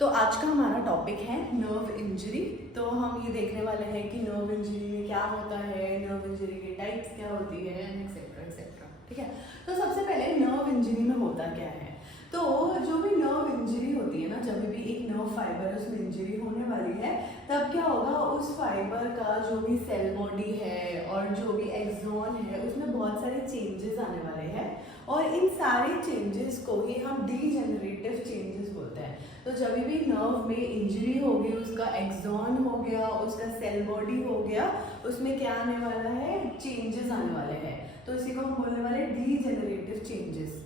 तो आज का हमारा टॉपिक है नर्व इंजरी। तो हम ये देखने वाले हैं कि नर्व इंजरी में क्या होता है, नर्व इंजरी के टाइप्स क्या होती है, एक्सेट्रा एक्सेट्रा। ठीक है, तो सबसे पहले नर्व इंजरी में होता क्या है। तो जो भी नर्व इंजरी होती है ना, जब भी एक नर्व फाइबर उसमें इंजरी होने वाली है, तब क्या होगा, उस फाइबर का जो भी सेल बॉडी है और जो भी एक्सॉन है उसमें बहुत सारे चेंजेस आने वाले हैं, और इन सारे चेंजेस को ही हम डीजेनरेटिव चेंजेस बोलते हैं। तो जब भी नर्व में इंजरी होगी, उसका एक्सॉन हो गया, उसका सेल बॉडी हो गया, उसमें क्या आने वाला है, चेंजेस आने वाले हैं। तो इसी को हम बोलने वाले डीजेनरेटिव चेंजेस।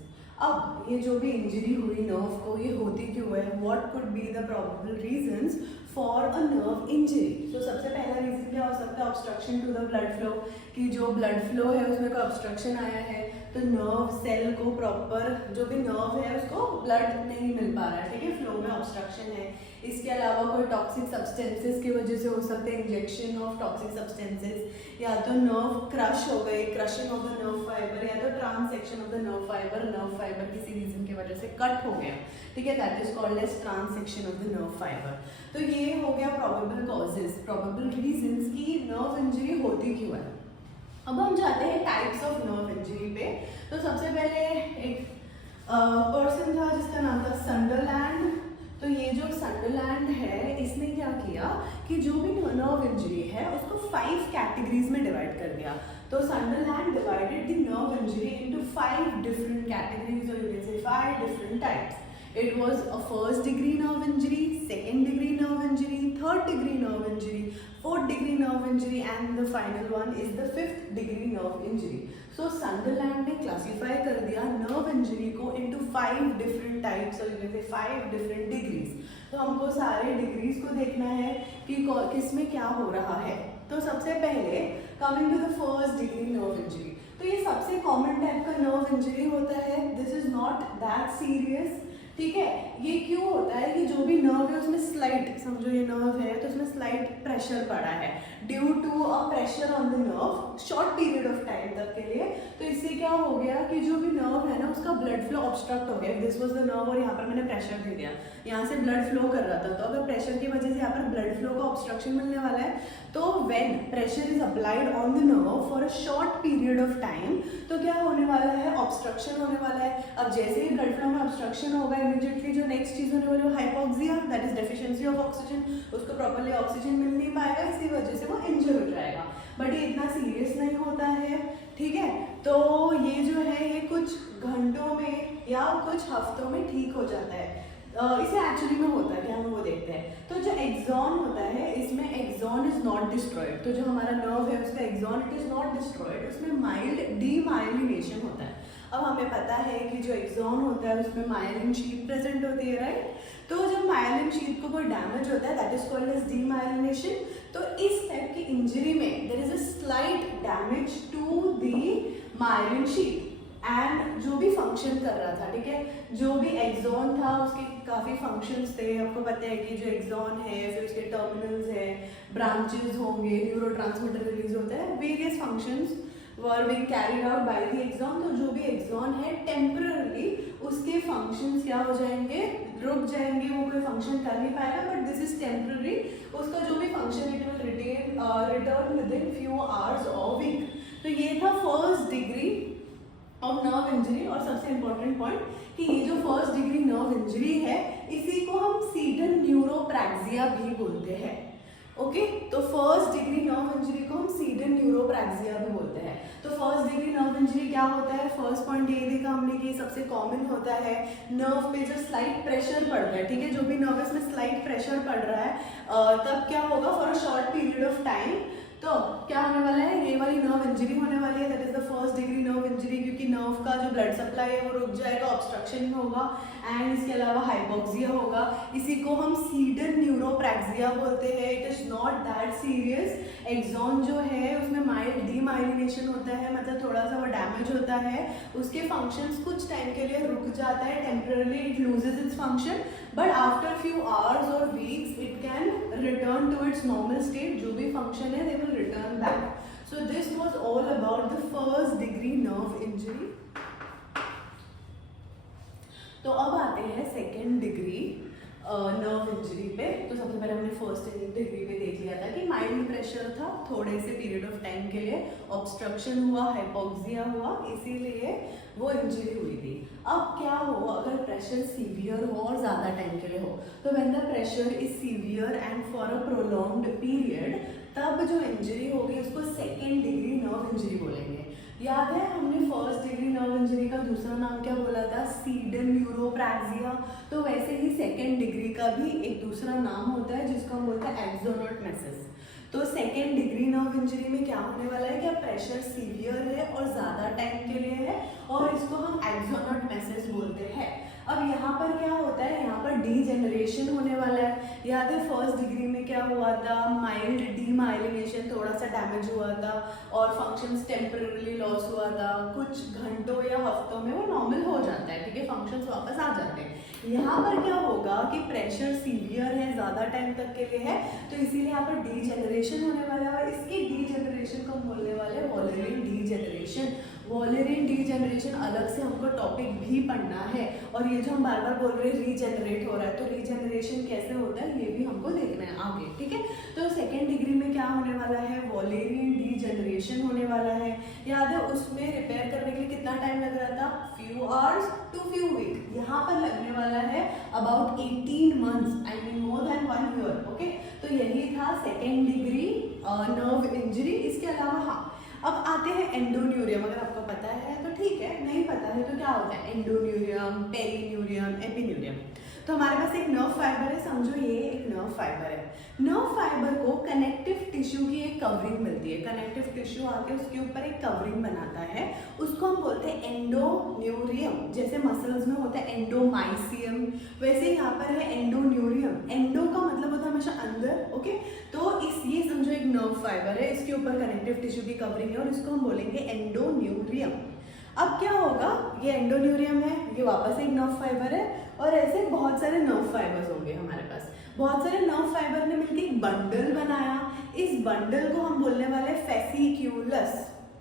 अब ये जो भी इंजरी हुई नर्व को, ये होती क्यों है, what could be the probable reasons for a nerve injury. तो सबसे पहला रीजन क्या हो सकता है, obstruction to the blood flow, कि जो ब्लड फ्लो है उसमें कोई ऑब्स्ट्रक्शन आया है, तो नर्व सेल को प्रॉपर जो भी नर्व है उसको ब्लड नहीं मिल पा रहा है, ठीक है, फ्लो में ऑब्स्ट्रक्शन है। इसके अलावा कोई टॉक्सिक सब्सटेंसेस की वजह से हो सकता है, इंजेक्शन ऑफ टॉक्सिक सब्सटेंसेस, या तो नर्व क्रश हो गई, crushing of the nerve fibre, या तो transection of the nerve fibre किसी रीजन की वजह से कट हो गया, ठीक है, that is called as transection of the nerve fibre. तो ये हो गया प्रोबेबल कॉजेज, प्रोबेबल रीजंस की नर्व इंजरी होती क्यों है। अब हम जाते हैं टाइप्स ऑफ नर्व इंजरी पे। तो सबसे पहले एक पर्सन था जिसका नाम था संडरलैंड। तो ये जो संडरलैंड है, इसने क्या किया कि जो भी नर्व इंजरी है उसको 5 कैटेगरीज में डिवाइड कर दिया। तो Sunderland divided the nerve injury into 5 different categories, और you can say 5 different types. It was a first degree nerve injury, second degree nerve injury, third degree nerve injury, fourth degree nerve injury, and the final one is the fifth degree nerve injury. So Sunderland ने classify कर दिया nerve injury को into 5 different types, or you can say 5 different degrees. तो हमको सारे degrees को देखना है कि किस में क्या हो रहा है। तो सबसे पहले coming to the first degree nerve injury, तो ये सबसे common type का nerve injury होता है. This is not that serious, ठीक है। ये क्यों होता है कि जो भी नर्व है उसमें स्लाइट, समझो ये नर्व है तो उसमें स्लाइट प्रेशर पड़ा है, due to a pressure on the nerve short period of time तक के लिए। तो इससे क्या हो गया कि जो भी नर्व है ना उसका ब्लड फ्लो ऑब्स्ट्रक्ट हो गया। दिस वाज द नर्व और यहाँ पर मैंने प्रेशर दे दिया, यहाँ से ब्लड फ्लो कर रहा था, तो अगर प्रेशर की वजह से यहाँ पर ब्लड फ्लो का ऑब्स्ट्रक्शन मिलने वाला है, तो when pressure is applied on the nerve for a short period of time, तो क्या होने वाला है, ऑब्स्ट्रक्शन होने वाला है। अब जैसे ही ब्लड फ्लो में ऑब्स्ट्रक्शन होगा, इमीडिएटली जो नेक्स्ट चीज होने वाली है hypoxia, that is deficiency of oxygen, उसको प्रॉपर्ली ऑक्सीजन मिल नहीं पाएगा, इसी वजह से वो इंजर हो जाएगा। बट ये इतना सीरियस नहीं होता है, ठीक है। तो ये जो है ये कुछ घंटों में या कुछ हफ्तों में ठीक हो जाता है। इसे एक्चुअली में होता है क्या, हम वो देखते हैं। तो जो एक्सॉन होता है, इसमें एक्सॉन इज नॉट डिस्ट्रॉयड, तो जो हमारा नर्व है उसका axon it is not destroyed, उसमें माइल्ड डीमाइलिनेशन होता है। अब हमें पता है कि जो एक्सॉन होता है उसमें माइलिन शीट प्रेजेंट होती है, राइट। तो जब माइलिन शीट को कोई डैमेज होता है, that is called as demyelination. तो इस टाइप की इंजरी में there is a slight damage to the myelin sheet, and जो भी फंक्शन कर रहा था, ठीक है, जो भी एक्सॉन था उसके काफ़ी फंक्शंस थे। आपको पता है कि जो एक्सॉन है फिर उसके टर्मिनल्स है, ब्रांचेस होंगे, न्यूरोट्रांसमीटर रिलीज होता है, various functions were being carried out by the axon. तो जो भी एक्सॉन है टेम्पररी उसके फंक्शंस क्या हो जाएंगे, रुक जाएंगे, वो कोई फंक्शन कर नहीं पाएगा, बट दिस इज टेम्पररी। उसका जो भी function it will return with in few hours और वीक। तो ये था first degree of nerve injury. और सबसे इंपॉर्टेंट पॉइंट कि ये जो फर्स्ट डिग्री नर्व इंजरी है, इसी को हम सीडन न्यूरोप्रैक्सिया भी बोलते हैं। ओके, तो फर्स्ट डिग्री नर्व इंजरी को हम सीडन न्यूरोप्रैक्सिया भी बोलते हैं। तो फर्स्ट डिग्री नर्व इंजरी क्या होता है, फर्स्ट पॉइंट ये देखा हमने कि सबसे कॉमन होता है नर्व पे जो स्लाइट प्रेशर पड़ रहा है, ठीक है, जो भी नर्व में स्लाइट प्रेशर पड़ रहा है, तब क्या होगा, for a short period of time तो क्या होने वाला है, ये वाली नर्व इंजरी होने वाली है, that is the first degree nerve injury, क्योंकि नर्व का जो ब्लड सप्लाई है वो रुक जाएगा, ऑब्स्ट्रक्शन होगा, एंड इसके अलावा हाइपोक्सिया होगा। इसी को हम सीडन न्यूरोप्रैक्सिया बोलते हैं। It is not that serious. Axon जो है उसमें माइल्ड डीमाइलिनेशन होता है, मतलब थोड़ा सा वो डैमेज होता है, उसके फंक्शंस कुछ टाइम के लिए रुक जाता है, temporary it loses its function, but after few hours और weeks it can return to its normal state, जो भी फंक्शन है they will return back. So this was all about the first degree nerve injury. तो अब आते हैं second degree nerve injury पे। तो सबसे पहले हमने फर्स्ट डिग्री पे देख लिया था कि माइल्ड प्रेशर था थोड़े से पीरियड ऑफ टाइम के लिए, ऑब्स्ट्रक्शन हुआ, हाइपोक्सिया हुआ, इसीलिए वो इंजरी हुई थी। अब क्या हो अगर प्रेशर सीवियर हो और ज़्यादा टाइम के लिए हो, तो when the pressure is severe and for a prolonged period, तब जो इंजरी होगी उसको सेकेंड डिग्री नर्व इंजरी बोलेंगे। याद है हमने फर्स्ट डिग्री नर्व इंजरी का दूसरा नाम क्या बोला था, सीडन न्यूरोप्रैक्सिया। तो वैसे ही सेकेंड डिग्री का भी एक दूसरा नाम होता है जिसको हम बोलते हैं एक्सोनोटमेसिस। तो सेकेंड डिग्री नर्व इंजरी में क्या होने वाला है, क्या प्रेशर सीवियर है और ज़्यादा टाइम के लिए है, और इसको हम एक्सोनोटमेसिस बोलते हैं। अब यहाँ पर क्या होता है, यहाँ पर डीजेनरेशन होने वाला है। याद है फर्स्ट डिग्री में क्या हुआ था, माइल्ड डीमाइलिनेशन, थोड़ा सा डैमेज हुआ था और फंक्शंस टेम्पररी लॉस हुआ था, कुछ घंटों या हफ्तों में वो नॉर्मल हो जाता है, ठीक है, फंक्शंस वापस आ जाते हैं। यहाँ पर क्या होगा कि प्रेशर सीवियर है, ज़्यादा टाइम तक के लिए है, तो इसीलिए यहाँ पर डीजेनरेशन होने वाला है, और इसकी डीजेनरेशन को बोलने वाले वॉलेरियन डीजेनरेशन। वॉलेरियन डीजेनरेशन अलग से हमको टॉपिक भी पढ़ना है, और ये जो हम बार बार बोल रहे हैं रीजेनरेट हो रहा है, तो रीजेनरेशन कैसे होता है ये भी हमको देखना है आगे, ठीक है। तो सेकेंड डिग्री में क्या होने वाला है, वॉलेरियन डीजेनरेशन होने वाला है। याद है उसमें रिपेयर करने के लिए कितना टाइम लग रहा था, few hours to few week. यहाँ पर लगने वाला है about 18 months, I mean more than 1 year, okay. तो यही था सेकेंड डिग्री नर्व इंजरी। इसके अलावा हाँ, अब आते हैं एंडोन्यूरियम। अगर आपको पता है तो ठीक है, नहीं पता है तो क्या होता है एंडोन्यूरियम, पेरीन्यूरियम, एपिन्यूरियम। तो हमारे पास एक नर्व फाइबर है, समझो ये एक नर्व फाइबर है। नर्व फाइबर को कनेक्टिव टिश्यू की एक कवरिंग मिलती है, कनेक्टिव टिश्यू आके उसके ऊपर एक कवरिंग बनाता है, उसको हम बोलते हैं एंडोन्यूरियम। जैसे मसल्स में होता है एंडोमाइसियम, वैसे यहाँ पर है एंडोन्यूरियम। एंडो का मतलब होता है हमेशा अंदर, ओके। तो ये समझो एक नर्व फाइबर है, इसके ऊपर कनेक्टिव टिश्यू की कवरिंग है और इसको हम बोलेंगे एंडोन्यूरियम। अब क्या होगा, ये एंडोन्यूरियम है, ये वापस एक नर्व फाइबर है, और ऐसे बहुत सारे नर्व फाइबर्स होंगे हमारे पास। बहुत सारे नर्व फाइबर ने मिलकर एक बंडल बनाया, इस बंडल को हम बोलने वाले फेसिक्यूलस,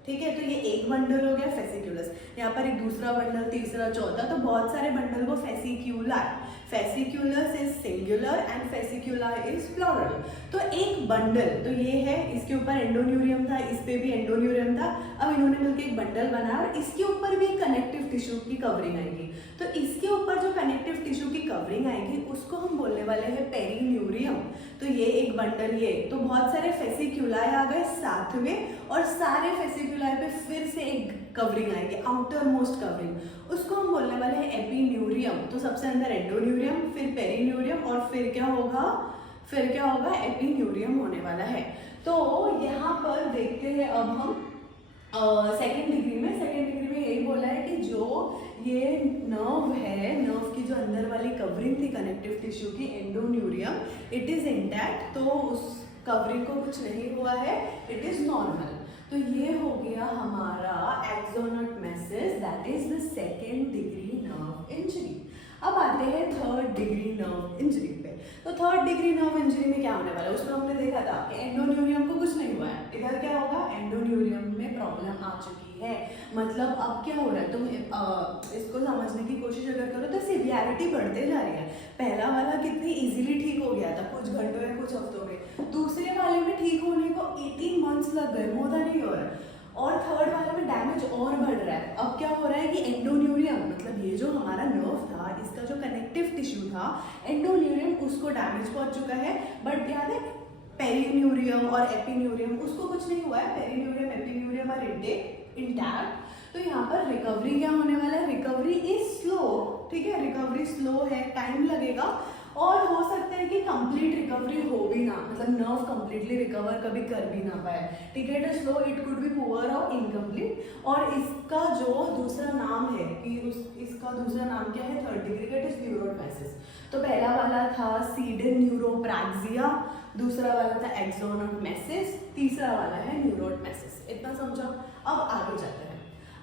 ठीक है। तो ये एक बंडल हो गया फेसिक्यूलस, यहाँ पर एक दूसरा बंडल, तीसरा, चौथा, तो बहुत सारे बंडल को fascicula. Fasciculus is singular and fascicula is plural. तो एक बंडल, तो ये है, इसके ऊपर एंडोन्यूरियम था, इस पे भी एंडोन्यूरियम था, अब इन्होंने मिलकर एक बंडल बनाया और इसके ऊपर भी कनेक्टिव टिश्यू की कवरिंग आएगी। तो इसके ऊपर जो कनेक्टिव टिश्यू की कवरिंग आएगी उसको हम बोलने वाले हैं पेरीन्यूरियम। तो ये एक बंडल, ये तो बहुत सारे फेसिक्यूलाए आ गए साथ में, और सारे फेसिक्यूलाए पे फिर से एक कवरिंग आएगी, आउटर मोस्ट कवरिंग, उसको हम बोलने वाले हैं एपिन्यूरियम। तो सबसे अंदर एंडोन्यूरियम, फिर पेरीन्यूरियम, और फिर क्या होगा एपिन्यूरियम होने वाला है। तो यहाँ पर देखते हैं अब हम सेकेंड डिग्री में यही बोला है कि जो ये नर्व है, नर्व की जो अंदर वाली कवरिंग थी कनेक्टिव टिश्यू की, एंडोन्यूरियम, इट इज इंटैक्ट, तो उस कवरिंग को कुछ नहीं हुआ है, इट इज नॉर्मल। तो ये हो गया हमारा axonotmesis, that is the second degree nerve injury. अब आते हैं थर्ड डिग्री नर्व इंजरी पे। तो थर्ड डिग्री नर्व इंजरी में क्या होने वाला है, उसमें हमने देखा था कि एंडोन्यूरियम को कुछ नहीं हुआ है, इधर क्या होगा, एंडोन्यूरियम में प्रॉब्लम आ चुकी है। मतलब अब क्या हो रहा है, तुम इसको समझने की कोशिश अगर करो तो सिवियरिटी बढ़ते जा रही है। पहला वाला कितनी इजीली ठीक हो गया था, कुछ घंटों या कुछ हफ्तों में, दूसरे वाले में ठीक होने को 18 मंथ्स लग गए, मोर देन अ ईयर, और थर्ड वाले में डैमेज और बढ़ रहा है। अब क्या हो रहा है कि एंडोन्यूरियम, मतलब ये जो हमारा नर्व था, इसका जो कनेक्टिव टिश्यू था एंडोन्यूरियम, उसको डैमेज पहुंच चुका है। बट याद है पेरीन्यूरियम और एपिन्यूरियम, उसको कुछ नहीं हुआ है, पेरीन्यूरियम एपिन्यूरियम आर इंटैक्ट। तो यहाँ पर रिकवरी क्या होने वाला है, रिकवरी इज स्लो, ठीक है, रिकवरी स्लो है, टाइम लगेगा, और हो सकता है कि कंप्लीट रिकवरी हो भी ना, मतलब नर्व कंप्लीटली रिकवर कभी कर भी ना पाए, ठीक है। It is slow, it could be poor और इनकम्प्लीट। और इसका जो दूसरा नाम है कि इसका दूसरा नाम क्या है थर्ड डिग्री का, इट इज न्यूरोटमेसिस। तो पहला वाला था सीडन न्यूरोप्रैक्सिया, दूसरा वाला था एक्सोनोटमेसिस, तीसरा वाला है न्यूरोटमेसिस। इतना समझा। अब आगे जाते हैं,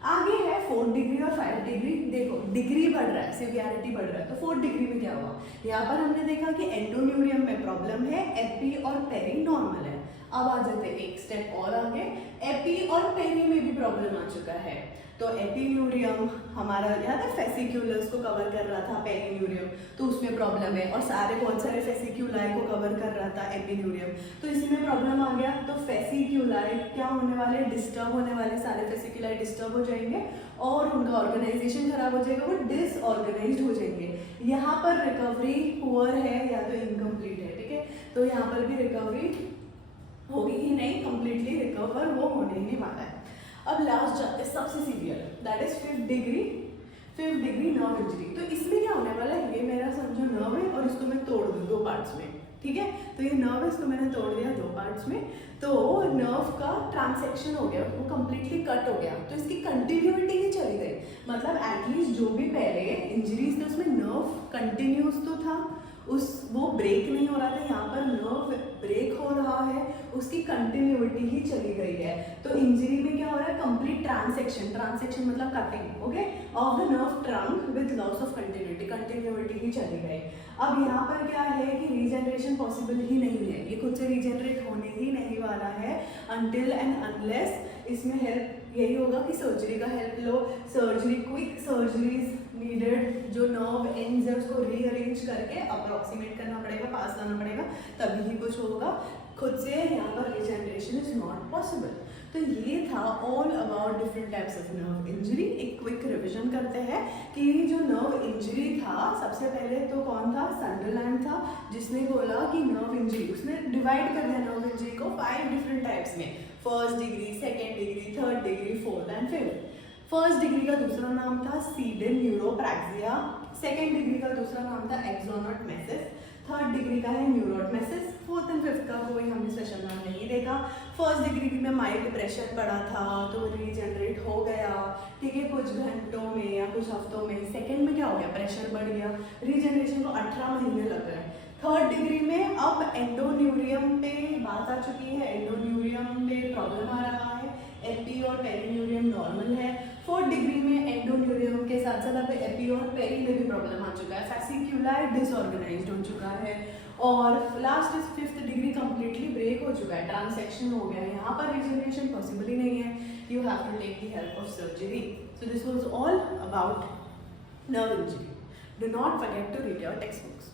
आगे है फोर्थ डिग्री और 5th डिग्री। देखो डिग्री बढ़ रहा है, सिवियरिटी बढ़ रहा है, तो फोर्थ डिग्री में क्या हुआ, यहाँ पर हमने देखा कि एंडोन्यूरियम में प्रॉब्लम है, एपी और पेरी नॉर्मल है। अब आ जाते एक स्टेप और आगे, एपी और पेरी में भी प्रॉब्लम आ चुका है। तो एपिन्यूरियम हमारा याद है फेसिक्यूलस को कवर कर रहा था पेरिन्यूरियम, तो उसमें प्रॉब्लम है, और सारे बहुत सारे फेसिक्यूलाई को कवर कर रहा था एपिन्यूरियम, तो इसी में प्रॉब्लम आ गया। तो फेसिक्यूलाई क्या होने वाले, डिस्टर्ब होने वाले, सारे फेसिक्यूलाई डिस्टर्ब हो जाएंगे और उनका ऑर्गेनाइजेशन खराब हो जाएगा, वो डिसऑर्गेनाइज्ड हो जाएंगे। यहाँ पर रिकवरी पुअर है या तो इनकम्प्लीट है, ठीक है, तो यहाँ पर भी रिकवरी होगी ही नहीं, कंप्लीटली रिकवर वो होने ही नहीं वाला है। अब लास्ट जाते हैं सबसे severe, that is 5th degree nerve injury. तो इसमें क्या होने वाला है, ये मेरा समझो नर्व है और इसको मैं तोड़ दूँ 2 पार्ट्स में, ठीक है, तो ये नर्व है, इसको मैंने तोड़ दिया 2 पार्ट्स में, तो नर्व का ट्रांसेक्शन हो गया, वो कंप्लीटली कट हो गया, तो इसकी कंटिन्यूटी ही चली गई। मतलब एटलीस्ट जो भी पहले इंजरीज थे उसमें नर्व कंटिन्यूस तो था, वो ब्रेक नहीं हो रहा था, यहाँ पर नर्व ब्रेक हो रहा है, उसकी कंटिन्यूटी ही चली गई है। तो इंजरी में क्या हो रहा है, कंप्लीट ट्रांसेक्शन मतलब cutting, okay, of the nerve trunk with loss of continuity ही चली गई। अब यहाँ पर क्या है कि रीजनरेशन पॉसिबल ही नहीं है, ये खुद से रीजनरेट होने ही नहीं वाला है अनटिल एंड अनलेस इसमें हेल्प यही होगा कि सर्जरी का हेल्प लो, सर्जरी, क्विक सर्जरीज नीडेड, जो नर्व एंड्स है उसको रीअरेंज करके अप्रॉक्सीमेट करना पड़ेगा, पास लाना पड़ेगा, तभी ही कुछ होगा, खुद से यहाँ पर रीजनरेशन इज नॉट पॉसिबल। तो ये था all about different types of nerve injury. एक क्विक रिविजन करते हैं कि जो नर्व इंजरी था, सबसे पहले तो कौन था, संडरलैंड था, जिसने बोला कि नर्व इंजरी, उसने डिवाइड कर दिया नर्व इंजरी को 5 डिफरेंट टाइप्स में, 1st degree, 2nd degree, 3rd degree, 4th and 5th। 1st degree का दूसरा नाम था सीडेन न्यूरोप्रैक्सिया, 2nd डिग्री का दूसरा नाम था एक्सोनोटमेसिस, 3rd डिग्री का है न्यूरोटमेसिस, 4th एंड 5th का कोई हमने स्पेशल नाम नहीं देखा। 1st डिग्री में माइल्ड प्रेशर पड़ा था तो रीजनरेट हो गया, ठीक है, कुछ घंटों में या कुछ हफ्तों में। 2nd में क्या हो गया, प्रेशर बढ़ गया, रीजनरेशन को 18 महीने लग गए। 3rd डिग्री में अब एंडोन्यूरियम पे बात आ चुकी है, एंडोन्यूरियम पे प्रॉब्लम आ रहा है, एपी और पेरिन्यूरियम नॉर्मल है। 4th डिग्री में एंडोन्यूरियम के साथ साथ अब एपी और पेरी में भी प्रॉब्लम आ चुका है, फेसिक्यूलाई डिसऑर्गेनाइज्ड हो चुका है, और last is 5th degree completely break हो चुका है, ट्रांसेक्शन हो गया है, यहाँ पर रीजनरेशन पॉसिबल ही नहीं है, you have to take the help of surgery. So this was all about nerve injury. Do not forget to read your text books.